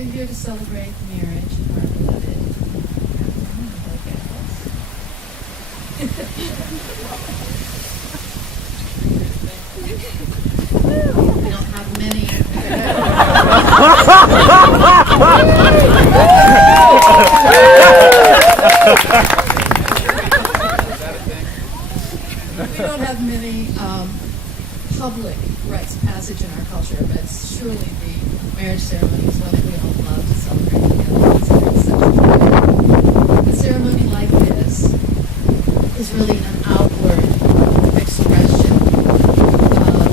we're here to celebrate marriage of our beloved. We don't have many. We don't have many public rites of passage in our culture, but surely the marriage ceremony is one that we all love to celebrate together. It's such a ceremony like this is really an outward expression of a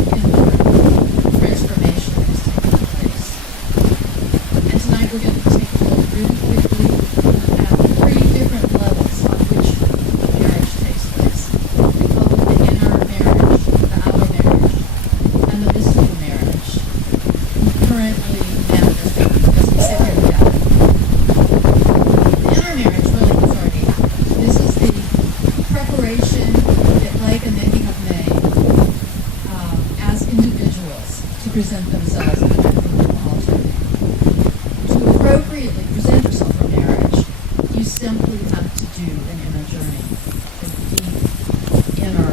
deep inward transformation that is taking place. And tonight we're going to take a look really quickly at 3 different levels on which marriage takes place. We call them the inner marriage, the outer marriage, and the mystical marriage. Currently manifesting as we sit here together. The inner marriage really is already happening. This is the preparation that Blake and Nikki have made as individuals to present themselves at the altar. To appropriately present yourself for marriage, you simply have to do an inner journey, a deep inner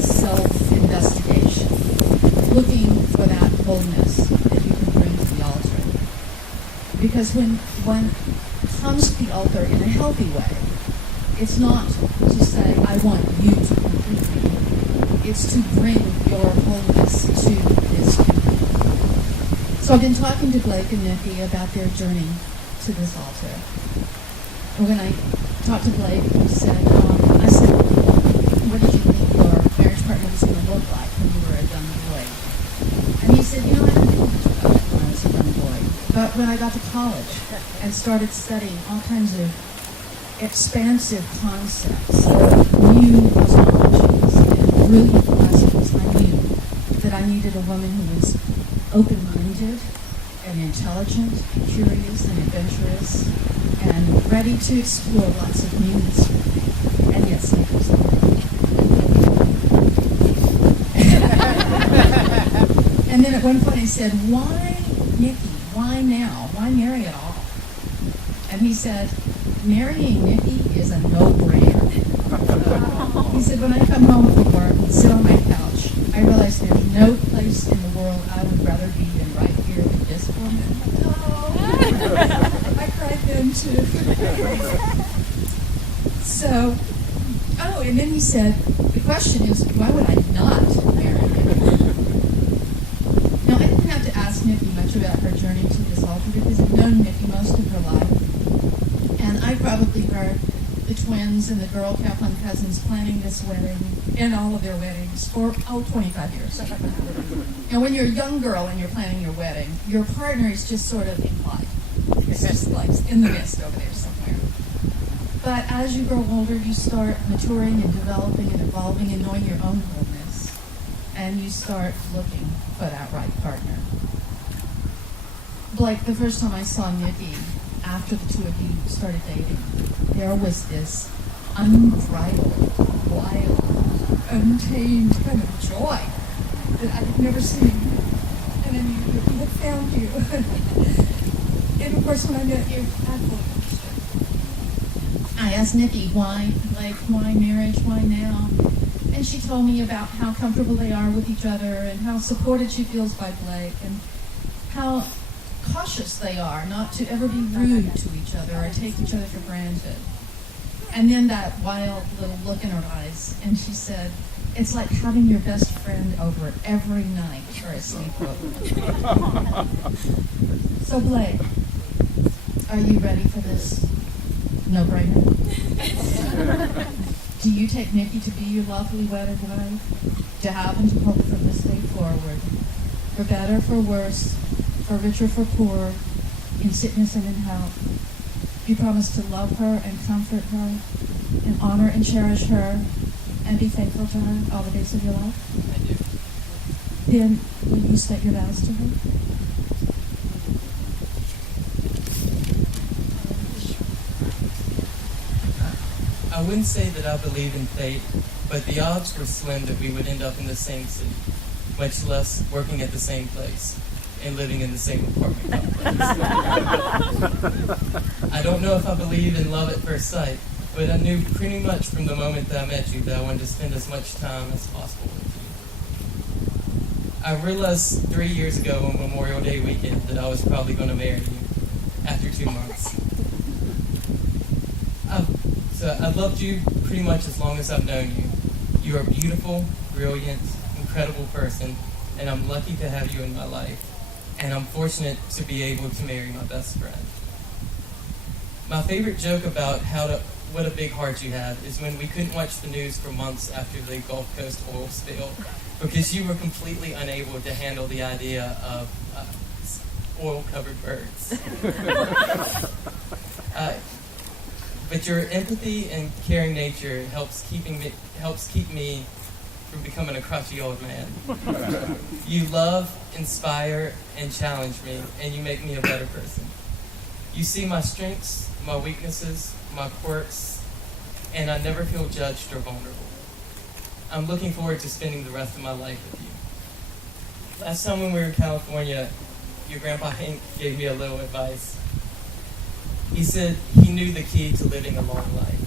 self-investigation, looking for that wholeness that you can bring to the altar. Because when one comes to the altar in a healthy way, it's not to say, I want you to complete me. It's to bring your wholeness to this community. So I've been talking to Blake and Nikki about their journey to this altar. And when I talked to Blake, I said, what did you think your marriage partner was going to look like when you were a young boy? And he said, I didn't think much about it when I was a young boy. But when I got to college and started studying all kinds of expansive concepts, new cosmologies, and brilliant lessons, I knew that I needed a woman who was open-minded and intelligent, curious and adventurous, and ready to explore lots of newness with me. And yes, Nick was And then at one point I said, why Nikki? Why now? Why marry at all? And he said, marrying Nikki is a no-brainer. He said, when I come home from work and sit on my couch, I realize there's no place in the world I would rather be than right here with this woman. Oh, I cried then too. So, and then he said, the question is, why would I not marry Nikki? Now, I didn't have to ask Nikki much about her journey to this altar because I've known Nikki most of her life. And I probably heard the twins and the girl Kaplan cousins planning this wedding and all of their weddings for, 25 years. And when you're a young girl and you're planning your wedding, your partner is just sort of implied. It's just like in the mist over there somewhere. But as you grow older, you start maturing and developing and evolving and knowing your own wholeness. And you start looking for that right partner. Blake, the first time I saw Nikki, after the two of you started dating, there was this unbridled, wild, untamed kind of joy that I had never seen. And then you had found you. And of course, when I met you, I fully understood. I asked Nikki, why marriage, why now? And she told me about how comfortable they are with each other and how supported she feels by Blake and how cautious they are not to ever be rude to each other or take each other for granted. And then that wild little look in her eyes, and she said, it's like having your best friend over every night for a sleepover. So Blake, are you ready for this no-brainer? Do you take Nikki to be your lovely wedded wife, to have and to hold from this day forward, for better, for worse, for richer, for poor, in sickness and in health? You promise to love her and comfort her, and honor and cherish her, and be faithful to her all the days of your life? I do. Then will you state your vows to her? I wouldn't say that I believe in fate, but the odds were slim that we would end up in the same city, much less working at the same place. and living in the same apartment complex. I don't know if I believe in love at first sight, but I knew pretty much from the moment that I met you that I wanted to spend as much time as possible with you. I realized 3 years ago on Memorial Day weekend that I was probably going to marry you after 2 months. I've loved you pretty much as long as I've known you. You are a beautiful, brilliant, incredible person, and I'm lucky to have you in my life. And I'm fortunate to be able to marry my best friend. My favorite joke about what a big heart you have is when we couldn't watch the news for months after the Gulf Coast oil spill because you were completely unable to handle the idea of oil-covered birds. But your empathy and caring nature helps keep me from becoming a crotchety old man. You love, inspire, and challenge me, and you make me a better person. You see my strengths, my weaknesses, my quirks, and I never feel judged or vulnerable. I'm looking forward to spending the rest of my life with you. Last time when we were in California, your grandpa Hank gave me a little advice. He said he knew the key to living a long life.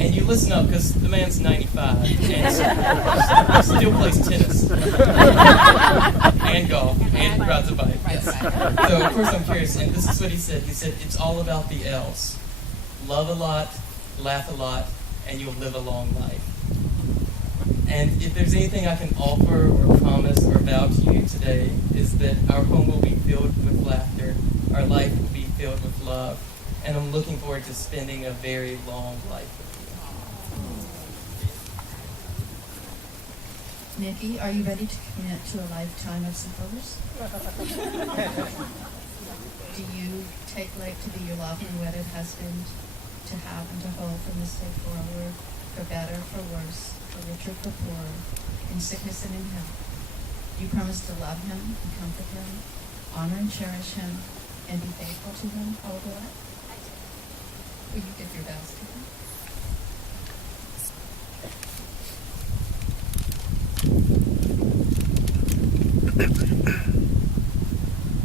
And you listen up, because the man's 95 and still plays tennis and golf and rides a bike. Yes. So of course I'm curious, and this is what he said. He said, it's all about the L's. Love a lot, laugh a lot, and you'll live a long life. And if there's anything I can offer or promise or vow to you today, is that our home will be filled with laughter, our life will be filled with love, and I'm looking forward to spending a very long life with you. Nikki, are you ready to commit to a lifetime of sleepovers? Do you take Blake to be your lawfully wedded husband, to have and to hold from this day forward, for better, for worse, for richer, for poorer, in sickness and in health? You promise to love him and comfort him, honor and cherish him, and be faithful to him all the way? Will you give your vows to him?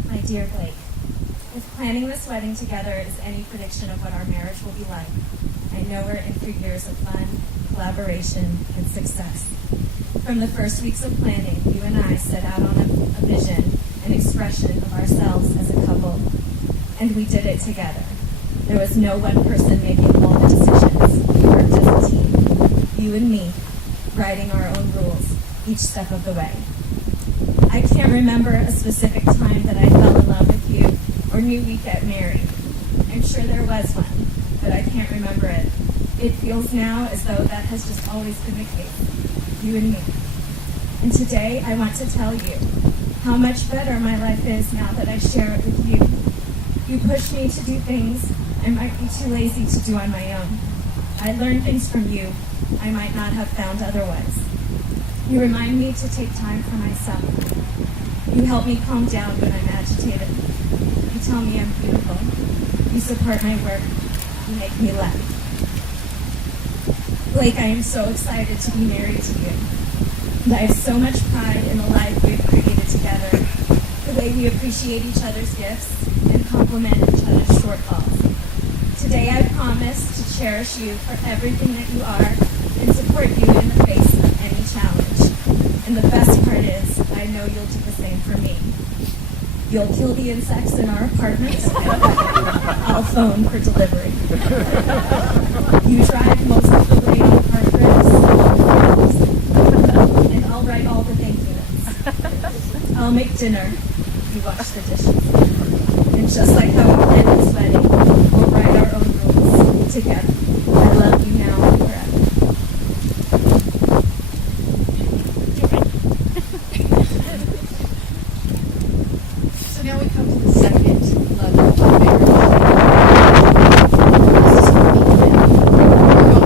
My dear Blake, if planning this wedding together is any prediction of what our marriage will be like, I know we're in for years of fun, collaboration, and success. From the first weeks of planning, you and I set out on a vision, an expression of ourselves as a couple, and we did it together. There was no one person making all the decisions. We worked as a team, you and me, writing our own rules each step of the way. I can't remember a specific time that I fell in love with you or knew we'd get married. I'm sure there was one, but I can't remember it. It feels now as though that has just always been the case, you and me. And today I want to tell you how much better my life is now that I share it with you. You push me to do things I might be too lazy to do on my own. I learn things from you I might not have found otherwise. You remind me to take time for myself. You help me calm down when I'm agitated. You tell me I'm beautiful. You support my work. You make me laugh. Blake, I am so excited to be married to you. And I have so much pride in the life we have created together, the way we appreciate each other's gifts and complement each other's shortfalls. Today I promise to cherish you for everything that you are and support you in the face of any challenge. And the best part is, I know you'll do the same for me. You'll kill the insects in our apartment. I'll phone for delivery. You drive most of the way on purpose. And I'll write all the thank you notes. I'll make dinner. You wash the dishes. And just like how we planned this wedding, we'll write our own rules together. I love you now and forever. So now we come to the second level of marriage. This is commitment. We're all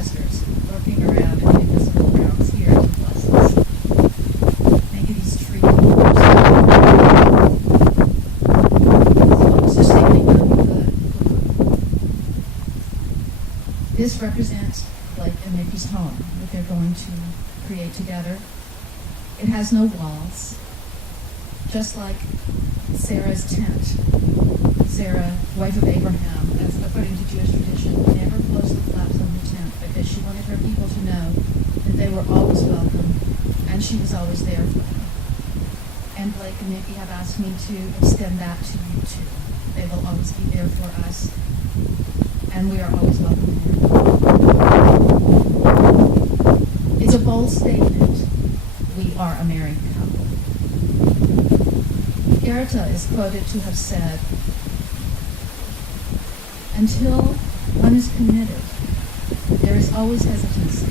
ancestors lurking around in the invisible grounds here to bless us. Maybe these trees. So I was just thinking of this represents Blake and Nikki's home that they're going to create together. It has no walls, just like Sarah's tent. Sarah, wife of Abraham, as according to Jewish tradition, never closed the flaps on her tent because she wanted her people to know that they were always welcome and she was always there for them. And Blake and Nikki have asked me to extend that to you too. They will always be there for us, and we are always welcome here. It's a bold statement. We are a married couple. Goethe is quoted to have said, "Until one is committed, there is always hesitancy,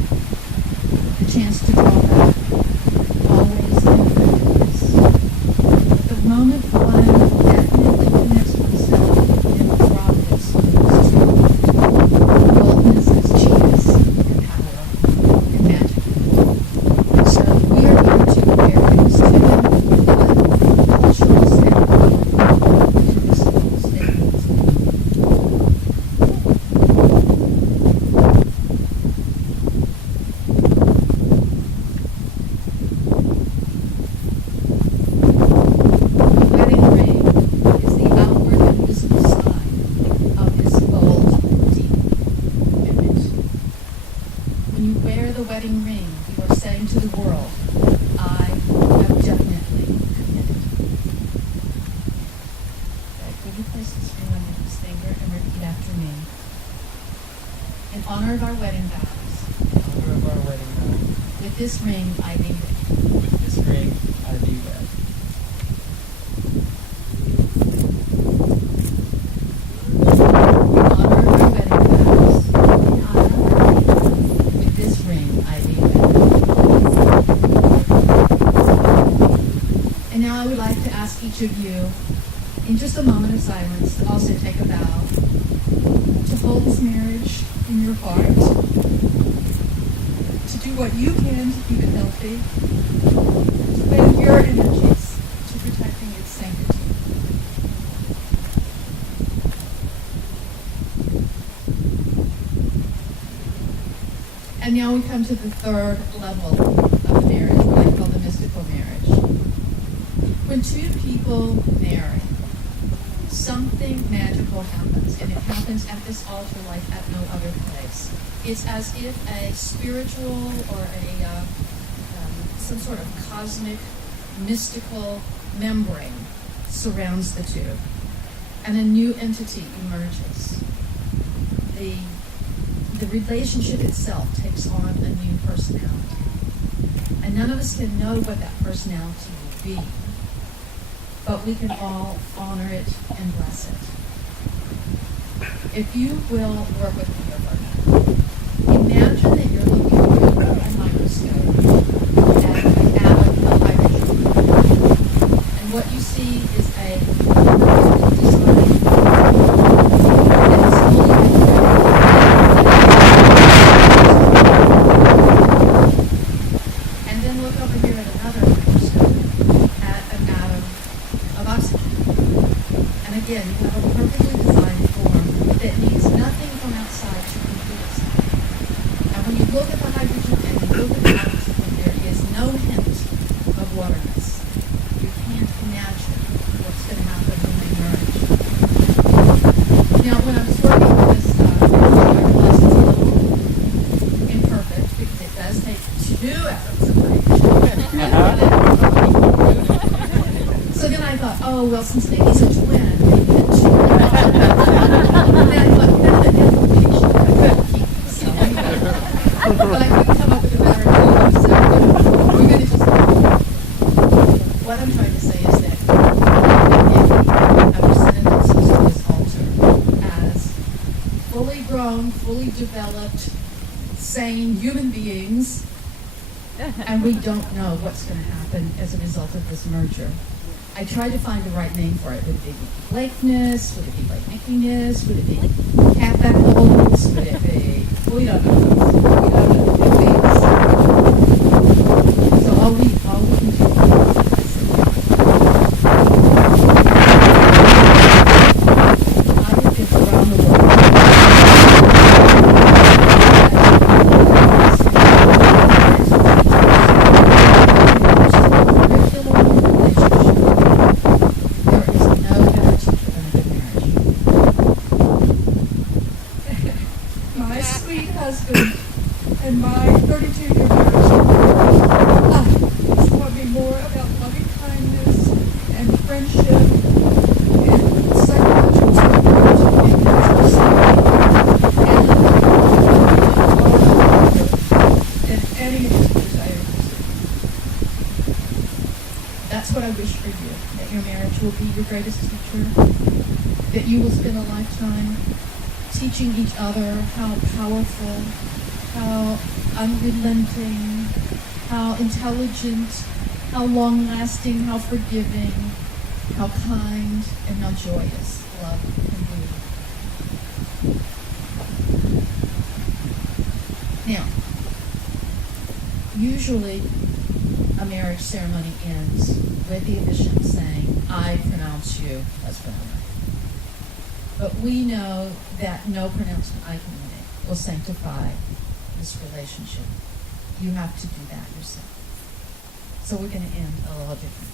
the chance to draw back, always independence. But the moment one definitely commits oneself, then the throb is true. Boldness is genius and power and magic. So we are here to bear witness to the cultural ceremony to this bold statement." Wedding ring, you are saying to the world, I have definitely committed. Okay, could you place this ring on Nikki's finger and repeat after me? In honor of our wedding vows, In honor of our wedding vow, with this ring I thee wed. with this ring I do wed. In honor of our wedding vows, with this ring I thee wed. And now I would like to ask each of you, in just a moment of silence, to also take a vow to hold this marriage in your heart, to do what you can to keep it healthy, to spend your energies to protecting its sanctity. And now we come to the third level of the marriage, what I call the mystical marriage. When two people marry, something magical happens, and it happens at this altar like at no other place. It's as if a spiritual or some sort of cosmic, mystical membrane surrounds the two, and a new entity emerges. The relationship itself takes on a new personality, and none of us can know what that personality will be, but we can all honor it and bless it. If you will work with me over now, imagine that you're looking through a microscope at an atom of hydrogen, and what you see is a perfectly designed and it's fully and then look over here at another microscope at an atom of oxygen. And again, you have a perfectly designed form that needs nothing from outside to complete itself. And when you look at the hydrogen and you look at the oxygen, there is no hint of waterness. You can't imagine what's going to happen when they merge. Now, when I was working with this I realized it's a little imperfect because it does take two atoms of hydrogen. So then I thought, oh, well, since Nikki's a twin, maybe the two. And then I thought, the implication I couldn't keep this. So anyway, but I couldn't come up with a better name, so we're going to just what I'm trying to say is that Nikki have presented themselves to this altar as fully grown, fully developed, sane human beings, and we don't know what's going to happen as a result of this merger. I tried to find the right name for it. Would it be Blakeness? Would it be like Nickiness? Would it be halfback levels? Would it be? We don't know. We don't know. So I'll read. I'll continue. Around the world. My sweet husband and my 32-year marriage taught me more about loving kindness and friendship and psychological support and natural safety than any of the schools I ever received. That's what I wish for you, that your marriage will be your greatest teacher, that you will spend a lifetime teaching each other how powerful, how unrelenting, how intelligent, how long-lasting, how forgiving, how kind, and how joyous love can be. Now, usually a marriage ceremony ends with the officiant saying, "I pronounce you husband and wife." But we know that no pronouncement I can make will sanctify this relationship. You have to do that yourself. So we're going to end a little different.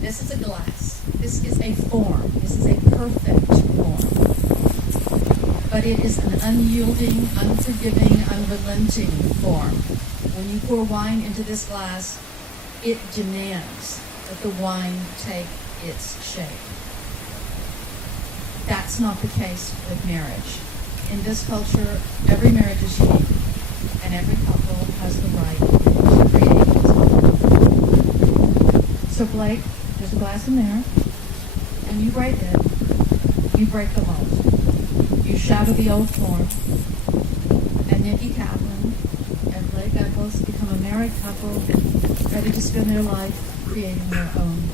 This is a glass. This is a form. This is a perfect form. But it is an unyielding, unforgiving, unrelenting form. When you pour wine into this glass, it demands that the wine take its shape. That's not the case with marriage. In this culture, every marriage is unique, and every couple has the right to create its own. So Blake, there's a glass in there, and you break it, you break the mold. You shatter the old form, and Nikki Kaplan and Blake Eccles become a married couple ready to spend their life creating their own